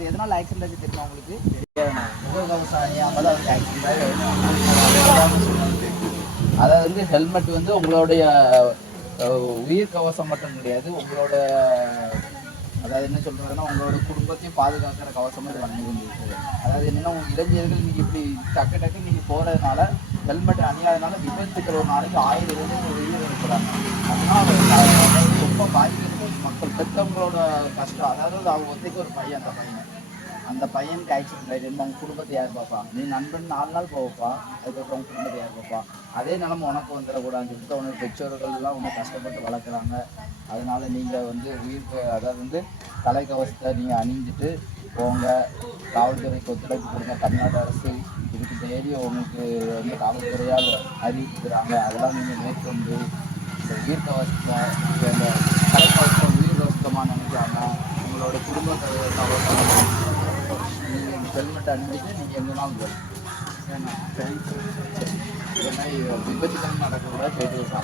அதாவது எதனால் ஆக்சிடென்ட் ஆச்சு தெரியுமா உங்களுக்கு? முகக்கவசம் அணியாமல் தான் வந்து ஆக்சிடென்ட் ஆகி. அதாவது வந்து ஹெல்மெட் வந்து உங்களுடைய உயிர் கவசம் மட்டும் கிடையாது, உங்களோட அதாவது என்ன சொல்றதுன்னா உங்களோட குடும்பத்தையும் பாதுகாக்கிற கவசம் இது வந்து கொண்டிருக்கிறது. அதாவது என்னன்னா உங்க இளைஞர்கள் நீங்க இப்படி டக்கு நீங்க போறதுனால ஹெல்மெட் அணியாதனால விபத்துக்கள் ஒரு நாளைக்கு 1000 உயிர் இருக்கிறாங்க. அதனால ரொம்ப பாதிக்கிறது மக்கள். பெற்றவங்களோட கஷ்டம். அதாவது அவங்க ஒத்தைக்கு ஒரு பையன், அந்த பையனுக்கு ஆக்சிடென்ட் ஆகிட்டு அவங்க குடும்பத்தை யார் பார்ப்பா? நீ நண்பன் 4 நாள் போவப்பா, அதுக்கப்புறம் உங்க குடும்பத்தை யார் பார்ப்பா? அதே நிலமை உனக்கு வந்துடக்கூடாதுன்னு சொல்லிட்டு உனக்கு பெற்றோர்கள்லாம் உன்னை கஷ்டப்பட்டு வளர்க்குறாங்க. அதனால நீங்கள் வந்து உயிருக்கு அதாவது வந்து தலைக்கவசத்தை நீங்கள் அணிஞ்சிட்டு போங்க. காவல்துறைக்கு ஒத்துழைப்பு கொடுங்க. தமிழ்நாடு அரசு இதுக்கு டெய்லி உங்களுக்கு வந்து காவல்துறையால் அறிவிக்கிறாங்க. அதெல்லாம் நீங்கள் மேற்கொண்டு இந்த உயிர் கவசத்தை அந்த தலைக்கவசம் உயிர் கவசமாக நினைக்காம உங்களோட குடும்ப கவசம் நீங்கள் ஹெல்மெட் அணிஞ்சிட்டு நீங்கள் எங்கேனாலும் போகலாம். ஏன்னா விபத்துகள் நடக்கக்கூடாது. போயிட்டு